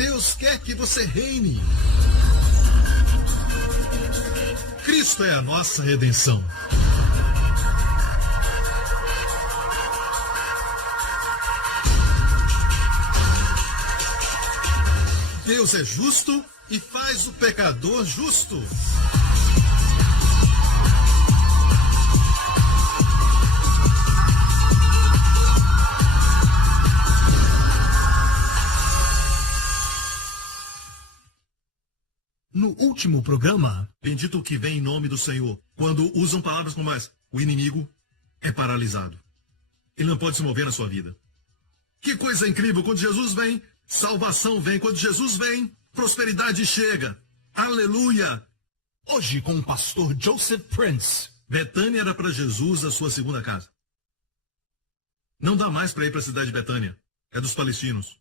Deus quer que você reine. Cristo é a nossa redenção. Deus é justo e faz o pecador justo. No último programa, bendito o que vem em nome do Senhor, quando usam palavras como essa, o inimigo é paralisado. Ele não pode se mover na sua vida. Que coisa incrível, quando Jesus vem, salvação vem. Quando Jesus vem, prosperidade chega. Aleluia! Hoje com o pastor Joseph Prince. Betânia era para Jesus a sua segunda casa. Não dá mais para ir para a cidade de Betânia. É dos palestinos.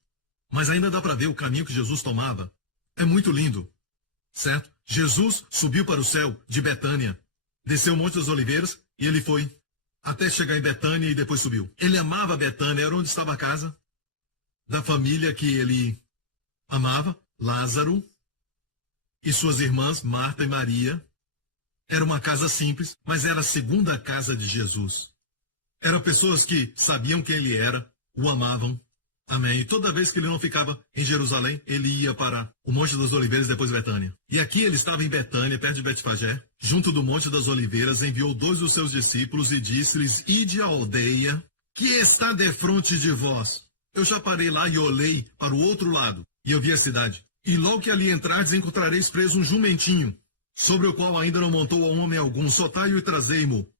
Mas ainda dá para ver o caminho que Jesus tomava. É muito lindo. Certo? Jesus subiu para o céu de Betânia, desceu o Monte das Oliveiras e ele foi até chegar em Betânia e depois subiu. Ele amava Betânia, era onde estava a casa da família que ele amava, Lázaro e suas irmãs, Marta e Maria. Era uma casa simples, mas era a segunda casa de Jesus. Eram pessoas que sabiam quem ele era, o amavam. Amém. E toda vez que ele não ficava em Jerusalém, ele ia para o Monte das Oliveiras e depois Betânia. E aqui ele estava em Betânia, perto de Betfagé, junto do Monte das Oliveiras, enviou 2 dos seus discípulos e disse-lhes: ide à aldeia que está defronte de vós. Eu já parei lá e olhei para o outro lado, e eu vi a cidade. E logo que ali entrardes, encontrareis preso um jumentinho, sobre o qual ainda não montou homem algum. Soltai-o e trazei-mo.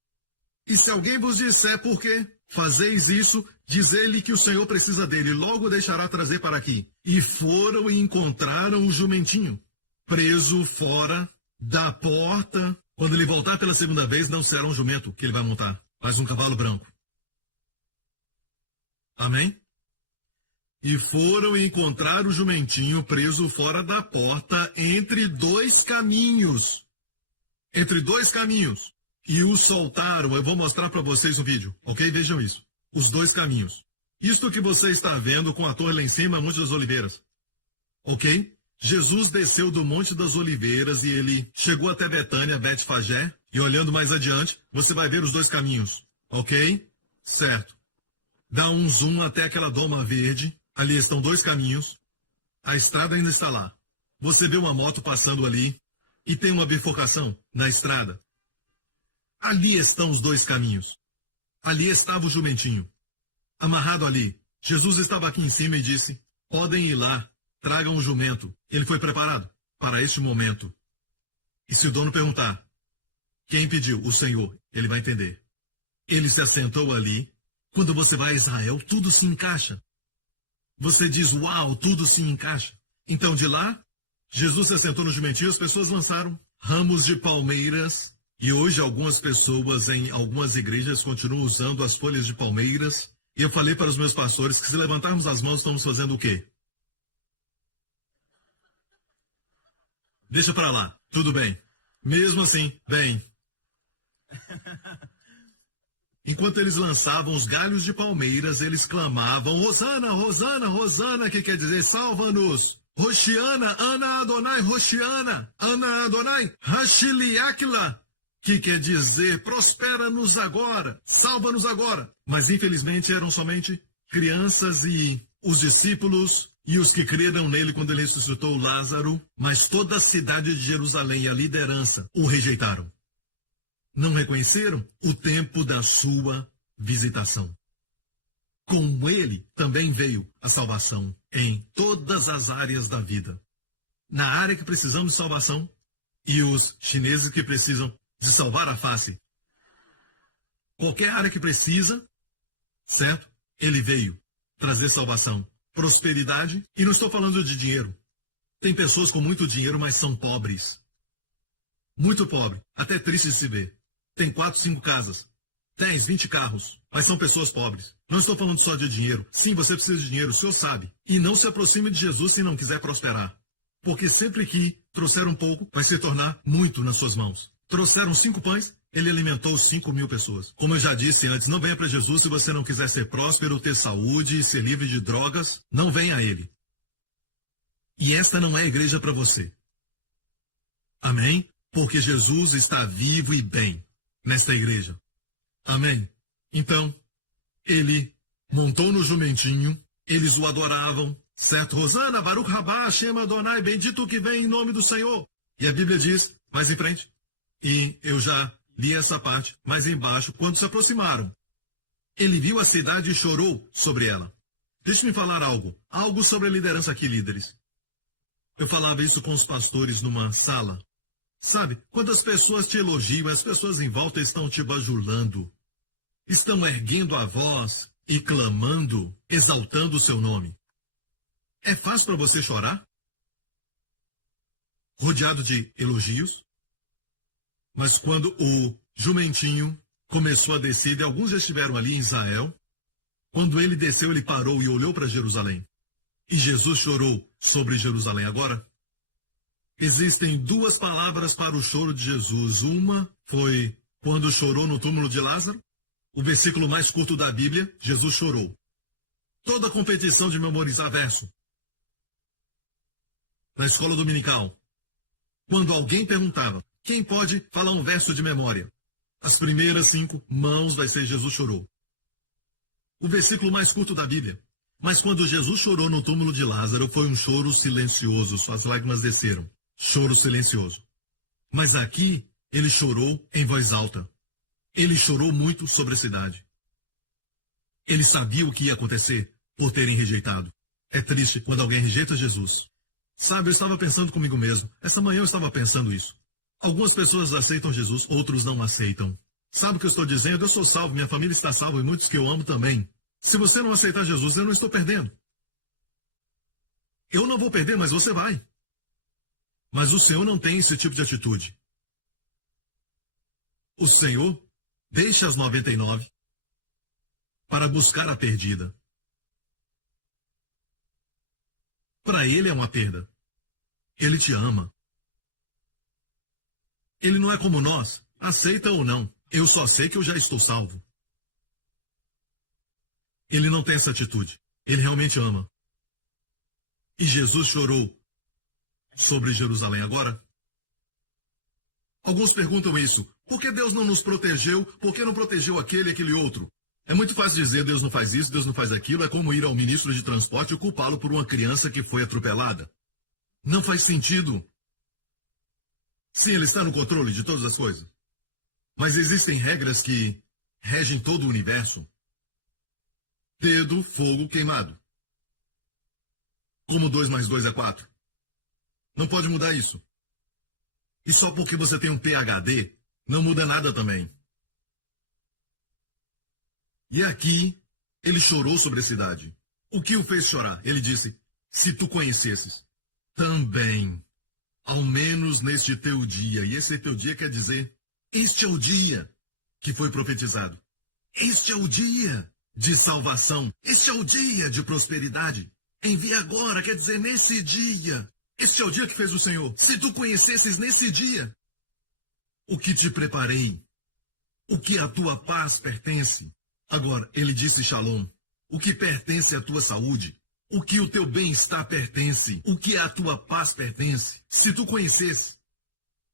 E se alguém vos disser por quê fazeis isso, diz-lhe que o Senhor precisa dele, logo o deixará trazer para aqui. E foram e encontraram o jumentinho, preso fora da porta. Quando ele voltar pela segunda vez, não será um jumento que ele vai montar, mas um cavalo branco. Amém? E foram e encontraram o jumentinho preso fora da porta, entre 2 caminhos. Entre 2 caminhos. E o soltaram. Eu vou mostrar para vocês o vídeo, ok? Vejam isso. Os 2 caminhos. Isto que você está vendo com a torre lá em cima, Monte das Oliveiras. Ok? Jesus desceu do Monte das Oliveiras e ele chegou até Betânia, Betfagé. E olhando mais adiante, você vai ver os 2 caminhos. Ok? Certo. Dá um zoom até aquela doma verde. Ali estão 2 caminhos. A estrada ainda está lá. Você vê uma moto passando ali e tem uma bifurcação na estrada. Ali estão os 2 caminhos. Ali estava o jumentinho, amarrado ali. Jesus estava aqui em cima e disse: podem ir lá, tragam o jumento. Ele foi preparado para este momento. E se o dono perguntar, quem pediu? O Senhor. Ele vai entender. Ele se assentou ali. Quando você vai a Israel, tudo se encaixa. Você diz, uau, tudo se encaixa. Então de lá, Jesus se assentou no jumentinho, as pessoas lançaram ramos de palmeiras. E hoje algumas pessoas em algumas igrejas continuam usando as folhas de palmeiras. E eu falei para os meus pastores que se levantarmos as mãos, estamos fazendo o quê? Deixa para lá, tudo bem. Mesmo assim, bem. Enquanto eles lançavam os galhos de palmeiras, eles clamavam, Hosana, Hosana, Hosana, que quer dizer, salva-nos. Hoshiana, Ana Adonai, Hoshiana, Ana Adonai, Hashiliakla. Que quer dizer, prospera-nos agora, salva-nos agora. Mas infelizmente eram somente crianças e os discípulos e os que creram nele quando ele ressuscitou Lázaro. Mas toda a cidade de Jerusalém e a liderança o rejeitaram. Não reconheceram o tempo da sua visitação. Com ele também veio a salvação em todas as áreas da vida. Na área que precisamos de salvação e os chineses que precisam de salvar a face. Qualquer área que precisa, certo? Ele veio trazer salvação, prosperidade. E não estou falando de dinheiro. Tem pessoas com muito dinheiro, mas são pobres. Muito pobre, até triste de se ver. Tem 4, 5 casas, 10, 20 carros, mas são pessoas pobres. Não estou falando só de dinheiro. Sim, você precisa de dinheiro, o senhor sabe. E não se aproxime de Jesus se não quiser prosperar. Porque sempre que trouxer um pouco, vai se tornar muito nas suas mãos. Trouxeram 5 pães, ele alimentou 5.000 pessoas. Como eu já disse antes, não venha para Jesus se você não quiser ser próspero, ter saúde e ser livre de drogas. Não venha a ele. E esta não é a igreja para você. Amém? Porque Jesus está vivo e bem nesta igreja. Amém? Então, ele montou no jumentinho, eles o adoravam, certo? Rosana, Baruch Rabá, Shema Adonai, bendito que vem em nome do Senhor. E a Bíblia diz, mais em frente, e eu já li essa parte, mais embaixo, quando se aproximaram, ele viu a cidade e chorou sobre ela. Deixe-me falar algo sobre a liderança aqui, líderes. Eu falava isso com os pastores numa sala. Sabe, quando as pessoas te elogiam, as pessoas em volta estão te bajulando, estão erguendo a voz e clamando, exaltando o seu nome. É fácil para você chorar? Rodeado de elogios? Mas quando o jumentinho começou a descer, e alguns já estiveram ali em Israel, quando ele desceu, ele parou e olhou para Jerusalém. E Jesus chorou sobre Jerusalém. Agora, existem duas palavras para o choro de Jesus. Uma foi quando chorou no túmulo de Lázaro. O versículo mais curto da Bíblia, Jesus chorou. Toda competição de memorizar verso. Na escola dominical, quando alguém perguntava, quem pode falar um verso de memória? As primeiras 5 mãos vai ser Jesus chorou. O versículo mais curto da Bíblia. Mas quando Jesus chorou no túmulo de Lázaro, foi um choro silencioso, suas lágrimas desceram. Choro silencioso. Mas aqui, ele chorou em voz alta. Ele chorou muito sobre a cidade. Ele sabia o que ia acontecer por terem rejeitado. É triste quando alguém rejeita Jesus. Sabe, eu estava pensando comigo mesmo. Essa manhã eu estava pensando isso. Algumas pessoas aceitam Jesus, outros não aceitam. Sabe o que eu estou dizendo? Eu sou salvo, minha família está salva e muitos que eu amo também. Se você não aceitar Jesus, eu não estou perdendo. Eu não vou perder, mas você vai. Mas o Senhor não tem esse tipo de atitude. O Senhor deixa as 99 para buscar a perdida. Para Ele é uma perda. Ele te ama. Ele não é como nós, aceita ou não. Eu só sei que eu já estou salvo. Ele não tem essa atitude. Ele realmente ama. E Jesus chorou sobre Jerusalém. Agora, alguns perguntam isso. Por que Deus não nos protegeu? Por que não protegeu aquele e aquele outro? É muito fácil dizer Deus não faz isso, Deus não faz aquilo. É como ir ao ministro de transporte e culpá-lo por uma criança que foi atropelada. Não faz sentido. Sim, ele está no controle de todas as coisas. Mas existem regras que regem todo o universo. Dedo, fogo, queimado. Como 2 mais 2 é 4. Não pode mudar isso. E só porque você tem um PhD, não muda nada também. E aqui, ele chorou sobre a cidade. O que o fez chorar? Ele disse, se tu conhecesses, também, ao menos neste teu dia. E esse teu dia quer dizer, este é o dia que foi profetizado. Este é o dia de salvação. Este é o dia de prosperidade. Envia agora, quer dizer, nesse dia. Este é o dia que fez o Senhor. Se tu conhecesses nesse dia o que te preparei, o que a tua paz pertence. Agora, ele disse Shalom, o que pertence à tua saúde, o que o teu bem-estar pertence, o que a tua paz pertence. Se tu conhecesse.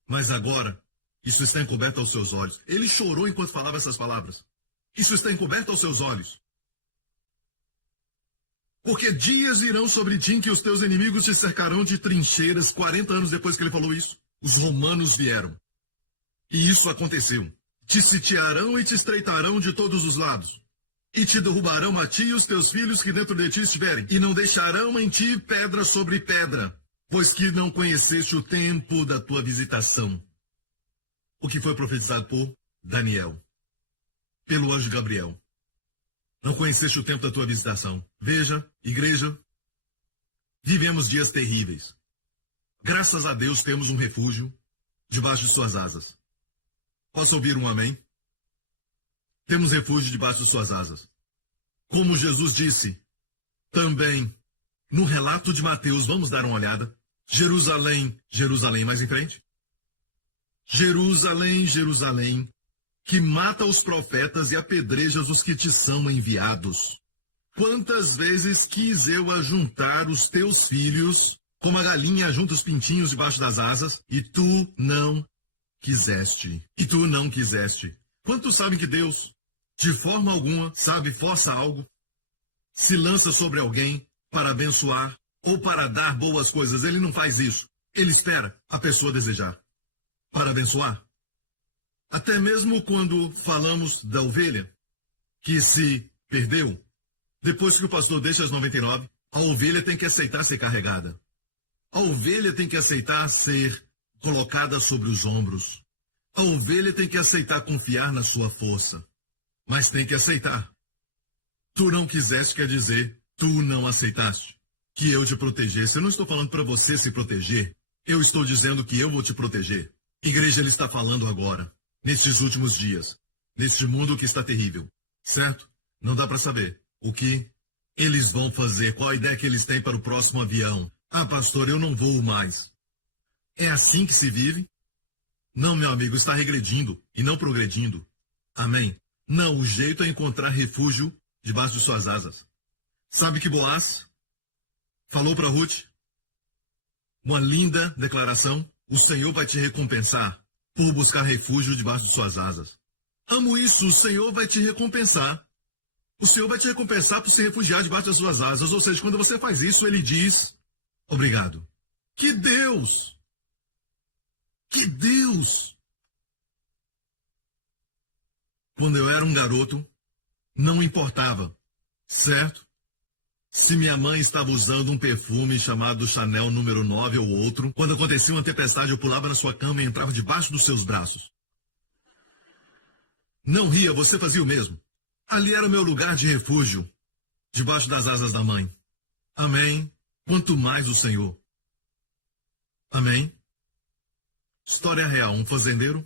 Mas agora, isso está encoberto aos seus olhos. Ele chorou enquanto falava essas palavras. Isso está encoberto aos seus olhos. Porque dias irão sobre ti em que os teus inimigos te cercarão de trincheiras. 40 anos depois que ele falou isso, os romanos vieram. E isso aconteceu. Te sitiarão e te estreitarão de todos os lados. E te derrubarão a ti e os teus filhos que dentro de ti estiverem. E não deixarão em ti pedra sobre pedra, pois que não conheceste o tempo da tua visitação. O que foi profetizado por Daniel, pelo anjo Gabriel. Não conheceste o tempo da tua visitação. Veja, igreja, vivemos dias terríveis. Graças a Deus temos um refúgio debaixo de suas asas. Posso ouvir um amém? Temos refúgio debaixo de suas asas. Como Jesus disse, também, no relato de Mateus, vamos dar uma olhada. Jerusalém, Jerusalém, mais em frente. Jerusalém, Jerusalém, que mata os profetas e apedrejas os que te são enviados. Quantas vezes quis eu ajuntar os teus filhos, como a galinha junta os pintinhos debaixo das asas, e tu não quiseste. E tu não quiseste. Quantos sabem que Deus, de forma alguma, força algo, se lança sobre alguém para abençoar ou para dar boas coisas? Ele não faz isso. Ele espera a pessoa desejar para abençoar. Até mesmo quando falamos da ovelha que se perdeu, depois que o pastor deixa as 99, a ovelha tem que aceitar ser carregada. A ovelha tem que aceitar ser colocada sobre os ombros. A ovelha tem que aceitar confiar na sua força. Mas tem que aceitar. Tu não quiseste quer dizer, tu não aceitaste que eu te protegesse. Eu não estou falando para você se proteger. Eu estou dizendo que eu vou te proteger. Igreja, ele está falando agora, nestes últimos dias, neste mundo que está terrível, certo? Não dá para saber o que eles vão fazer, qual a ideia que eles têm para o próximo avião. Ah, pastor, eu não voo mais. É assim que se vive? Não, meu amigo, está regredindo e não progredindo. Amém? Não, o jeito é encontrar refúgio debaixo de suas asas. Sabe que Boaz falou para Ruth? Uma linda declaração. O Senhor vai te recompensar por buscar refúgio debaixo de suas asas. Amo isso, o Senhor vai te recompensar. O Senhor vai te recompensar por se refugiar debaixo das suas asas. Ou seja, quando você faz isso, ele diz, obrigado. Que Deus! Que Deus! Quando eu era um garoto, não importava, certo? Se minha mãe estava usando um perfume chamado Chanel número 9 ou outro, quando acontecia uma tempestade, eu pulava na sua cama e entrava debaixo dos seus braços. Não ria, você fazia o mesmo. Ali era o meu lugar de refúgio, debaixo das asas da mãe. Amém. Quanto mais o Senhor. Amém. História real. Um fazendeiro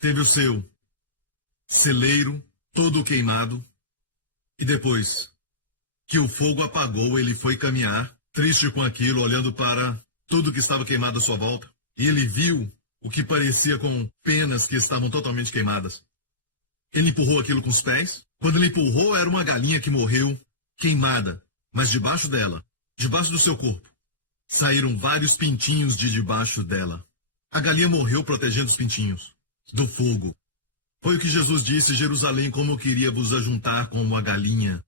teve o seu celeiro todo queimado e depois que o fogo apagou, ele foi caminhar, triste com aquilo, olhando para tudo que estava queimado à sua volta. E ele viu o que parecia com penas que estavam totalmente queimadas. Ele empurrou aquilo com os pés. Quando ele empurrou, era uma galinha que morreu queimada. Mas debaixo dela, debaixo do seu corpo, saíram vários pintinhos de debaixo dela. A galinha morreu protegendo os pintinhos do fogo. Foi o que Jesus disse: Jerusalém, como eu queria vos ajuntar como uma galinha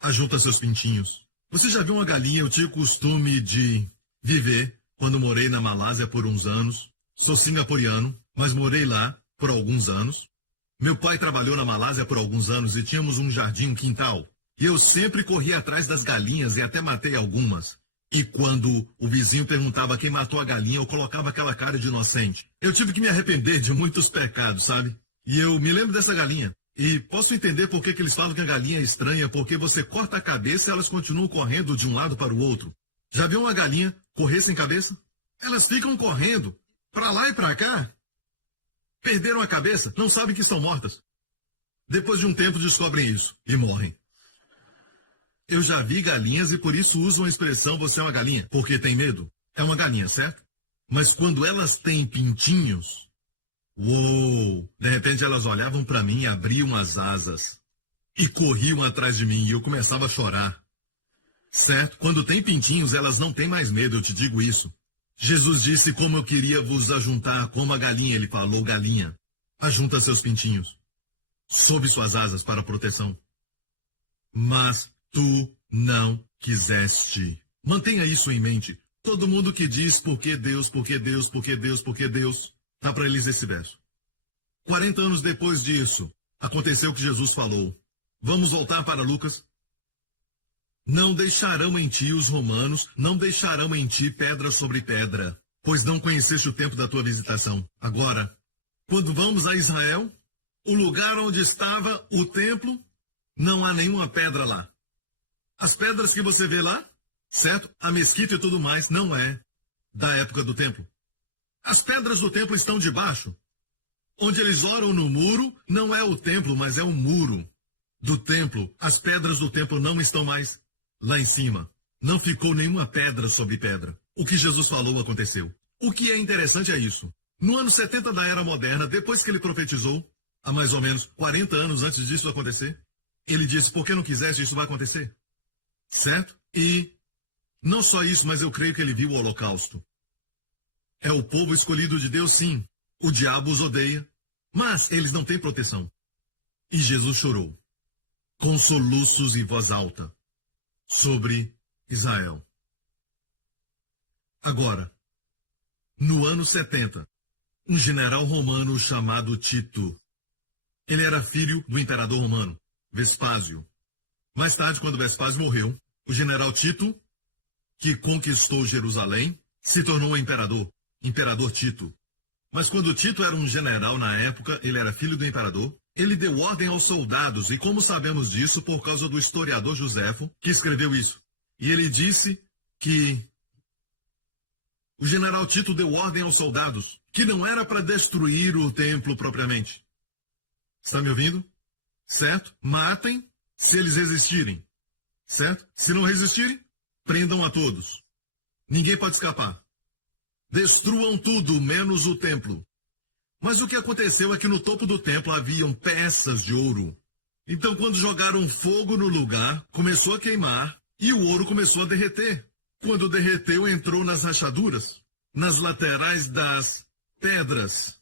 ajunta seus pintinhos. Você já viu uma galinha? Eu tinha o costume de viver quando morei na Malásia por uns anos. Sou singapuriano, mas morei lá por alguns anos. Meu pai trabalhou na Malásia por alguns anos e tínhamos um jardim, um quintal. E eu sempre corria atrás das galinhas e até matei algumas. E quando o vizinho perguntava quem matou a galinha, eu colocava aquela cara de inocente. Eu tive que me arrepender de muitos pecados, sabe? E eu me lembro dessa galinha. E posso entender por que eles falam que a galinha é estranha, porque você corta a cabeça e elas continuam correndo de um lado para o outro. Já viu uma galinha correr sem cabeça? Elas ficam correndo para lá e para cá. Perderam a cabeça, não sabem que estão mortas. Depois de um tempo descobrem isso e morrem. Eu já vi galinhas e por isso usam a expressão você é uma galinha, porque tem medo. É uma galinha, certo? Mas quando elas têm pintinhos, uou! De repente elas olhavam para mim e abriam as asas. E corriam atrás de mim e eu começava a chorar. Certo? Quando tem pintinhos, elas não têm mais medo, eu te digo isso. Jesus disse como eu queria vos ajuntar como a galinha. Ele falou, galinha, ajunta seus pintinhos sob suas asas para proteção. Mas tu não quiseste. Mantenha isso em mente. Todo mundo que diz por que Deus, por que Deus, por que Deus, por que Deus, dá para eles esse verso. 40 anos depois disso, aconteceu o que Jesus falou. Vamos voltar para Lucas. Não deixarão em ti os romanos, não deixarão em ti pedra sobre pedra, pois não conheceste o tempo da tua visitação. Agora, quando vamos a Israel, o lugar onde estava o templo, não há nenhuma pedra lá. As pedras que você vê lá, certo? A mesquita e tudo mais, não é da época do templo. As pedras do templo estão debaixo. Onde eles oram no muro, não é o templo, mas é o muro do templo. As pedras do templo não estão mais lá em cima. Não ficou nenhuma pedra sobre pedra. O que Jesus falou aconteceu. O que é interessante é isso. No ano 70 da Era Moderna, depois que ele profetizou, há mais ou menos 40 anos antes disso acontecer, ele disse, por que não quiseste, isso vai acontecer. Certo? E Não só isso, mas eu creio que ele viu o holocausto. É o povo escolhido de Deus, sim. O diabo os odeia, mas eles não têm proteção. E Jesus chorou, com soluços e voz alta, sobre Israel. Agora, no ano 70, um general romano chamado Tito. Ele era filho do imperador romano, Vespásio. Mais tarde, quando Vespásio morreu, o general Tito, que conquistou Jerusalém, se tornou imperador Tito. Mas quando Tito era um general na época, ele era filho do imperador, ele deu ordem aos soldados, e como sabemos disso, por causa do historiador Joséfo, que escreveu isso. E ele disse que o general Tito deu ordem aos soldados, que não era para destruir o templo propriamente. Está me ouvindo? Certo? Matem se eles resistirem. Certo? Se não resistirem, prendam a todos. Ninguém pode escapar. Destruam tudo, menos o templo. Mas o que aconteceu é que no topo do templo haviam peças de ouro. Então, quando jogaram fogo no lugar, começou a queimar e o ouro começou a derreter. Quando derreteu, entrou nas rachaduras, nas laterais das pedras.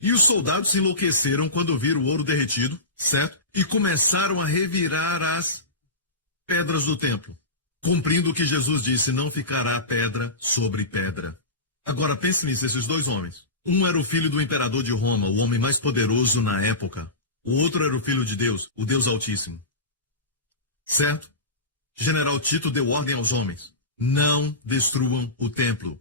E os soldados se enlouqueceram quando viram o ouro derretido, certo? E começaram a revirar as pedras do templo, cumprindo o que Jesus disse, não ficará pedra sobre pedra. Agora pense nisso, esses dois homens. Um era o filho do imperador de Roma, o homem mais poderoso na época. O outro era o filho de Deus, o Deus Altíssimo. Certo? General Tito deu ordem aos homens, não destruam o templo.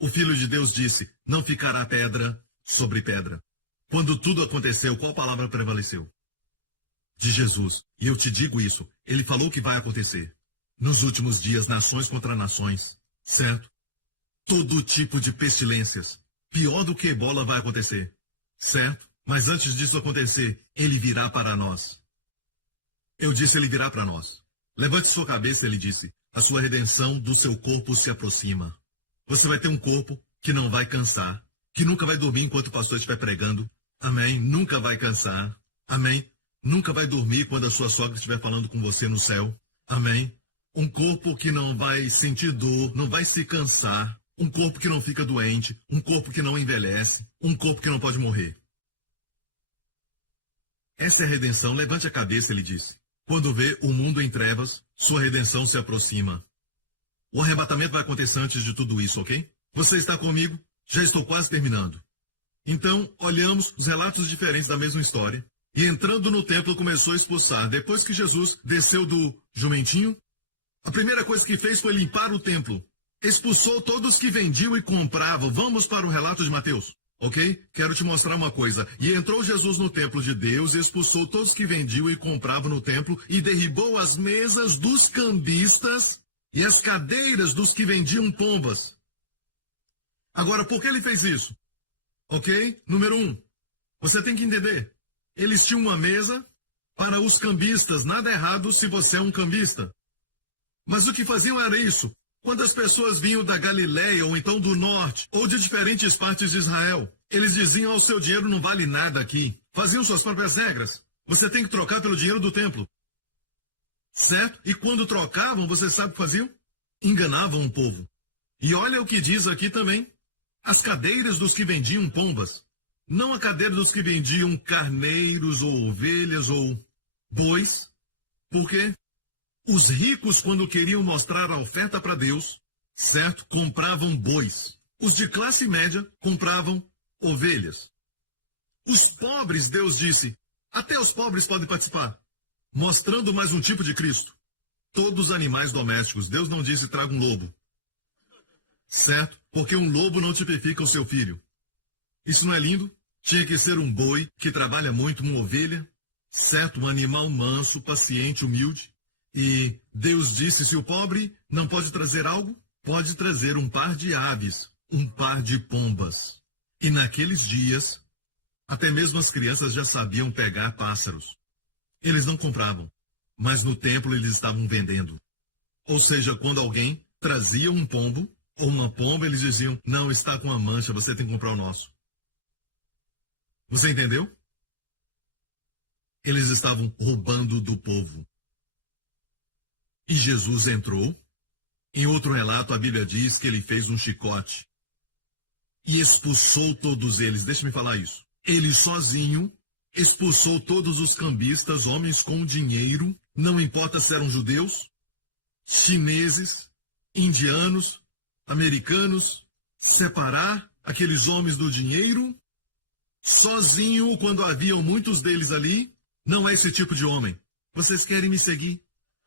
O filho de Deus disse, não ficará pedra sobre pedra. Quando tudo aconteceu, qual palavra prevaleceu? De Jesus. E eu te digo isso, ele falou que vai acontecer. Nos últimos dias, nações contra nações, certo? Todo tipo de pestilências, pior do que ebola vai acontecer, certo? Mas antes disso acontecer, ele virá para nós. Eu disse, ele virá para nós. Levante sua cabeça, ele disse, a sua redenção do seu corpo se aproxima. Você vai ter um corpo que não vai cansar, que nunca vai dormir enquanto o pastor estiver pregando. Amém? Nunca vai cansar. Amém? Nunca vai dormir quando a sua sogra estiver falando com você no céu. Amém? Um corpo que não vai sentir dor, não vai se cansar. Um corpo que não fica doente. Um corpo que não envelhece. Um corpo que não pode morrer. Essa é a redenção. Levante a cabeça, ele disse. Quando vê o mundo em trevas, sua redenção se aproxima. O arrebatamento vai acontecer antes de tudo isso, ok? Você está comigo? Já estou quase terminando. Então, olhamos os relatos diferentes da mesma história. E entrando no templo, começou a expulsar. Depois que Jesus desceu do jumentinho, a primeira coisa que fez foi limpar o templo. Expulsou todos que vendiam e compravam. Vamos para o relato de Mateus, ok? Quero te mostrar uma coisa. E entrou Jesus no templo de Deus, expulsou todos que vendiam e compravam no templo e derribou as mesas dos cambistas e as cadeiras dos que vendiam pombas. Agora, por que ele fez isso? Ok? Número 1. Você tem que entender. Eles tinham uma mesa para os cambistas. Nada errado se você é um cambista. Mas o que faziam era isso. Quando as pessoas vinham da Galileia, ou então do norte, ou de diferentes partes de Israel, eles diziam, o seu dinheiro não vale nada aqui. Faziam suas próprias regras. Você tem que trocar pelo dinheiro do templo. Certo? E quando trocavam, você sabe o que faziam? Enganavam o povo. E olha o que diz aqui também. As cadeiras dos que vendiam pombas. Não a cadeira dos que vendiam carneiros, ou ovelhas, ou bois. Por quê? Os ricos, quando queriam mostrar a oferta para Deus, certo? Compravam bois. Os de classe média compravam ovelhas. Os pobres, Deus disse, até os pobres podem participar. Mostrando mais um tipo de Cristo. Todos os animais domésticos. Deus não disse traga um lobo. Certo? Porque um lobo não tipifica o seu filho. Isso não é lindo? Tinha que ser um boi que trabalha muito, uma ovelha. Certo? Um animal manso, paciente, humilde. E Deus disse, se o pobre não pode trazer algo, pode trazer um par de aves, um par de pombas. E naqueles dias, até mesmo as crianças já sabiam pegar pássaros. Eles não compravam, mas no templo eles estavam vendendo. Ou seja, quando alguém trazia um pombo ou uma pomba, eles diziam, não, está com uma mancha, você tem que comprar o nosso. Você entendeu? Eles estavam roubando do povo. E Jesus entrou Em outro relato, a Bíblia diz que ele fez um chicote e expulsou todos eles. Deixa-me falar isso. Ele sozinho expulsou todos os cambistas, homens com dinheiro, não importa se eram judeus, chineses, indianos, americanos, separar aqueles homens do dinheiro, sozinho, quando haviam muitos deles ali. Não é esse tipo de homem. Vocês querem me seguir?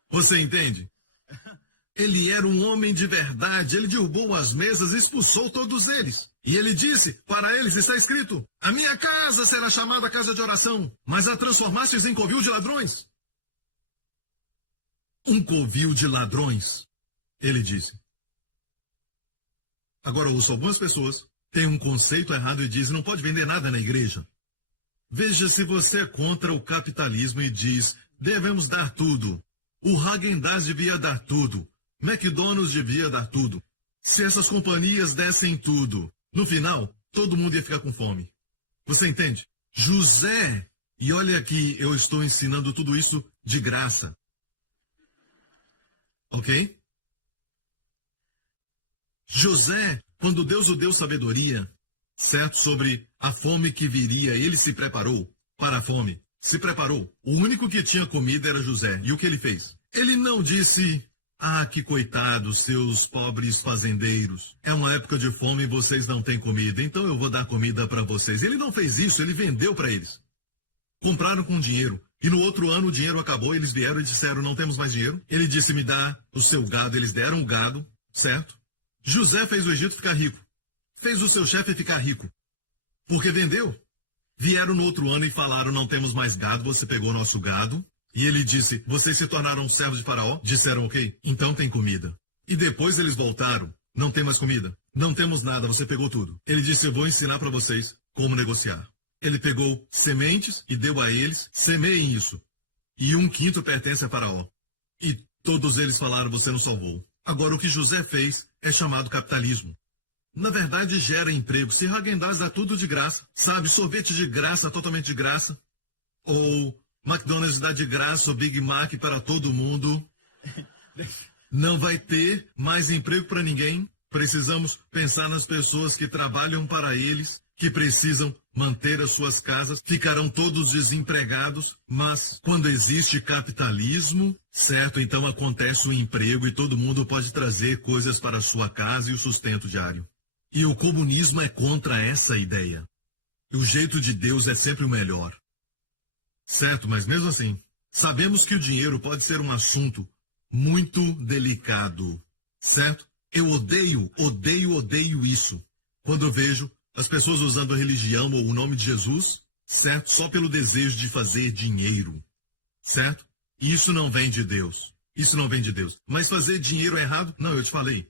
Você entende? Ele era um homem de verdade, ele derrubou as mesas e expulsou todos eles. E ele disse, para eles está escrito, a minha casa será chamada casa de oração, mas a transformastes em covil de ladrões. Um covil de ladrões, ele disse. Agora ouço, algumas pessoas têm um conceito errado e dizem, não pode vender nada na igreja. Veja se você é contra o capitalismo e diz, devemos dar tudo. O Häagen-Dazs devia dar tudo. McDonald's devia dar tudo. Se essas companhias dessem tudo, no final, todo mundo ia ficar com fome. Você entende? José, e olha aqui, eu estou ensinando tudo isso de graça. Ok? José, quando Deus o deu sabedoria, certo, sobre a fome que viria, ele se preparou para a fome. Se preparou. O único que tinha comida era José. E o que ele fez? Ele não disse, ah, que coitados, seus pobres fazendeiros. É uma época de fome e vocês não têm comida, então eu vou dar comida para vocês. Ele não fez isso, ele vendeu para eles. Compraram com dinheiro. E no outro ano o dinheiro acabou, eles vieram e disseram, não temos mais dinheiro. Ele disse, me dá o seu gado. Eles deram o gado, certo? José fez o Egito ficar rico. Fez o seu chefe ficar rico. Porque vendeu. Vieram no outro ano e falaram, não temos mais gado, você pegou nosso gado. E ele disse, vocês se tornaram servos de Faraó? Disseram, ok, então tem comida. E depois eles voltaram, não tem mais comida. Não temos nada, você pegou tudo. Ele disse, eu vou ensinar para vocês como negociar. Ele pegou sementes e deu a eles, semeiem isso. E 1/5 pertence a Faraó. E todos eles falaram, você nos salvou. Agora o que José fez é chamado capitalismo. Na verdade, gera emprego. Se Häagen-Dazs dá tudo de graça, sabe, sorvete de graça, totalmente de graça. Ou McDonald's dá de graça o Big Mac para todo mundo. Não vai ter mais emprego para ninguém. Precisamos pensar nas pessoas que trabalham para eles, que precisam manter as suas casas, ficarão todos desempregados. Mas quando existe capitalismo, certo, então acontece o emprego e todo mundo pode trazer coisas para a sua casa e o sustento diário. E o comunismo é contra essa ideia. O jeito de Deus é sempre o melhor. Certo, mas mesmo assim, sabemos que o dinheiro pode ser um assunto muito delicado. Certo? Eu odeio isso. Quando eu vejo as pessoas usando a religião ou o nome de Jesus, certo? Só pelo desejo de fazer dinheiro. Certo? E isso não vem de Deus. Isso não vem de Deus. Mas fazer dinheiro é errado? Não, eu te falei.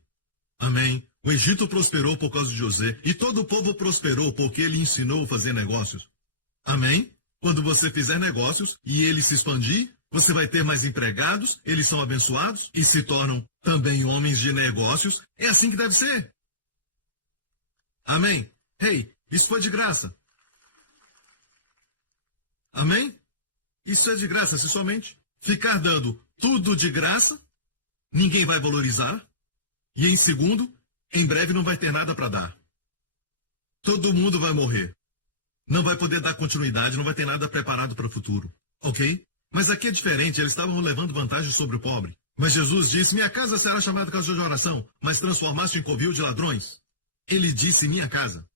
Amém. O Egito prosperou por causa de José, e todo o povo prosperou porque ele ensinou a fazer negócios. Amém? Quando você fizer negócios e ele se expandir, você vai ter mais empregados, eles são abençoados e se tornam também homens de negócios. É assim que deve ser. Amém? Hey, isso foi de graça. Amém? Isso é de graça, se somente ficar dando tudo de graça, ninguém vai valorizar. E em segundo, em breve não vai ter nada para dar. Todo mundo vai morrer. Não vai poder dar continuidade, não vai ter nada preparado para o futuro. Ok? Mas aqui é diferente, eles estavam levando vantagem sobre o pobre. Mas Jesus disse, minha casa será chamada casa de oração, mas transformaste em covil de ladrões. Ele disse, minha casa.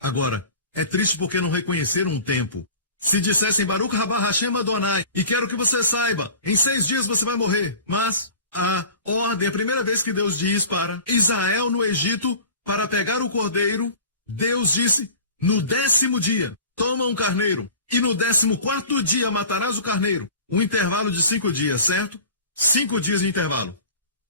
Agora, é triste porque não reconheceram um tempo. Se dissessem, Baruch Rabá Hashem Adonai, e quero que você saiba, em 6 dias você vai morrer. Mas a ordem, a primeira vez que Deus diz para Israel no Egito, para pegar o cordeiro, Deus disse, no 10º dia, toma um carneiro, e no 14º dia matarás o carneiro. Um intervalo de 5 dias, certo? 5 dias de intervalo.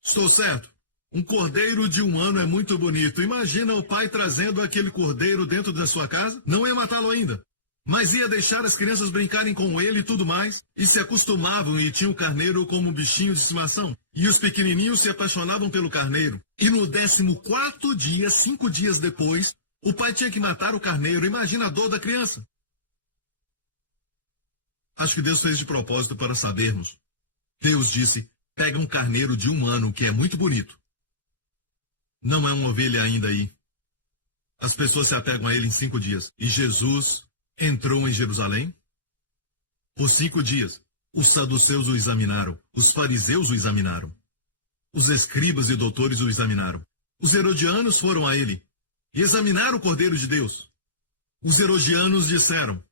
Estou certo? Um cordeiro de 1 ano é muito bonito. Imagina o pai trazendo aquele cordeiro dentro da sua casa. Não ia matá-lo ainda, mas ia deixar as crianças brincarem com ele e tudo mais. E se acostumavam e tinham o carneiro como um bichinho de estimação. E os pequenininhos se apaixonavam pelo carneiro. E no 14º dia, 5 dias depois, o pai tinha que matar o carneiro. Imagina a dor da criança. Acho que Deus fez de propósito para sabermos. Deus disse, pega um carneiro de 1 ano, que é muito bonito. não é uma ovelha ainda aí. As pessoas se apegam a ele em 5 dias. E Jesus entrou em Jerusalém. Por 5 dias, os saduceus o examinaram, os fariseus o examinaram, os escribas e doutores o examinaram. Os herodianos foram a ele e examinaram o Cordeiro de Deus. Os herodianos disseram: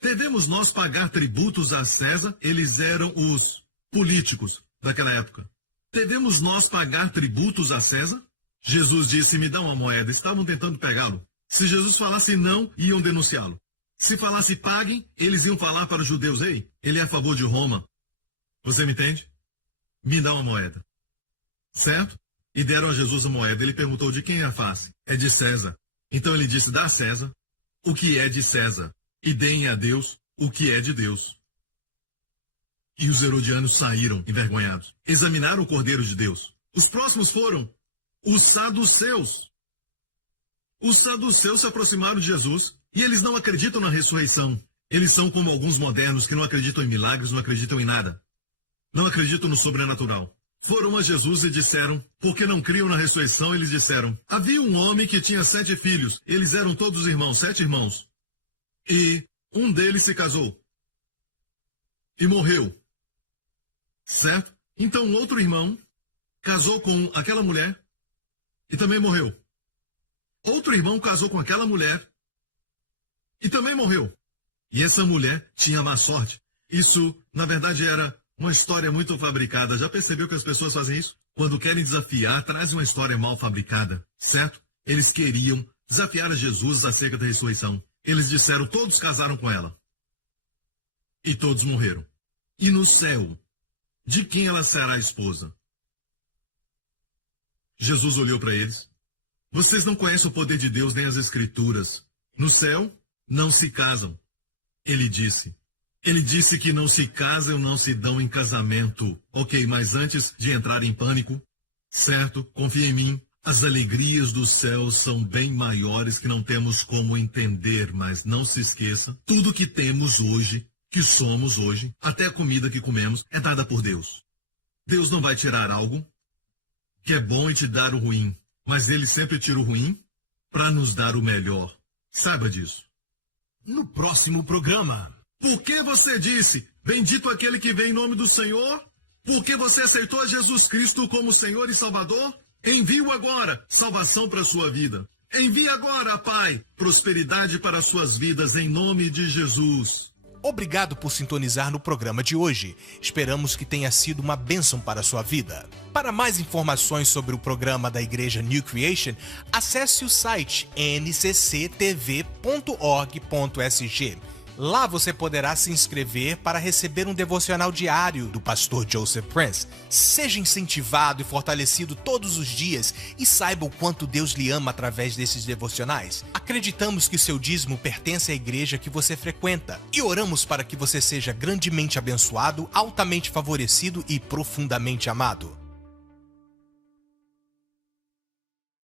devemos nós pagar tributos a César? Eles eram os políticos daquela época. Devemos nós pagar tributos a César? Jesus disse: me dá uma moeda. Estavam tentando pegá-lo. Se Jesus falasse não, iam denunciá-lo. Se falasse paguem, eles iam falar para os judeus: ei, ele é a favor de Roma. Você me entende? Me dá uma moeda. Certo? E deram a Jesus a moeda. Ele perguntou: de quem é a face? É de César. Então ele disse: dá a César o que é de César, e deem a Deus o que é de Deus. E os herodianos saíram envergonhados. Examinaram o Cordeiro de Deus. Os próximos foram os saduceus. Os saduceus se aproximaram de Jesus e eles não acreditam na ressurreição. Eles são como alguns modernos que não acreditam em milagres, não acreditam em nada. Não acreditam no sobrenatural. Foram a Jesus e disseram, porque não criam na ressurreição, eles disseram: havia um homem que tinha 7 filhos. Eles eram todos irmãos, 7 irmãos. E um deles se casou. E morreu. Certo? Então um outro irmão casou com aquela mulher e também morreu. Outro irmão casou com aquela mulher e também morreu. E essa mulher tinha má sorte. Isso, na verdade, era uma história muito fabricada. Já percebeu que as pessoas fazem isso? Quando querem desafiar, trazem uma história mal fabricada, certo? Eles queriam desafiar a Jesus acerca da ressurreição. Eles disseram: todos casaram com ela. E todos morreram. E no céu, de quem ela será esposa? Jesus olhou para eles. Vocês não conhecem o poder de Deus nem as Escrituras. No céu, não se casam. Ele disse que não se casam, não se dão em casamento. Ok, mas antes de entrar em pânico, certo? Confia em mim. As alegrias do céu são bem maiores que não temos como entender, mas não se esqueça, tudo que temos hoje, que somos hoje, até a comida que comemos, é dada por Deus. Deus não vai tirar algo que é bom e te dar o ruim, mas Ele sempre tira o ruim para nos dar o melhor. Saiba disso. No próximo programa. Por que você disse: bendito aquele que vem em nome do Senhor? Por que você aceitou a Jesus Cristo como Senhor e Salvador? Envie-o agora, salvação para a sua vida. Envie agora, Pai, prosperidade para suas vidas em nome de Jesus. Obrigado por sintonizar no programa de hoje. Esperamos que tenha sido uma bênção para a sua vida. Para mais informações sobre o programa da Igreja New Creation, acesse o site ncctv.org.sg. Lá você poderá se inscrever para receber um devocional diário do pastor Joseph Prince. Seja incentivado e fortalecido todos os dias e saiba o quanto Deus lhe ama através desses devocionais. Acreditamos que seu dízimo pertence à igreja que você frequenta e oramos para que você seja grandemente abençoado, altamente favorecido e profundamente amado.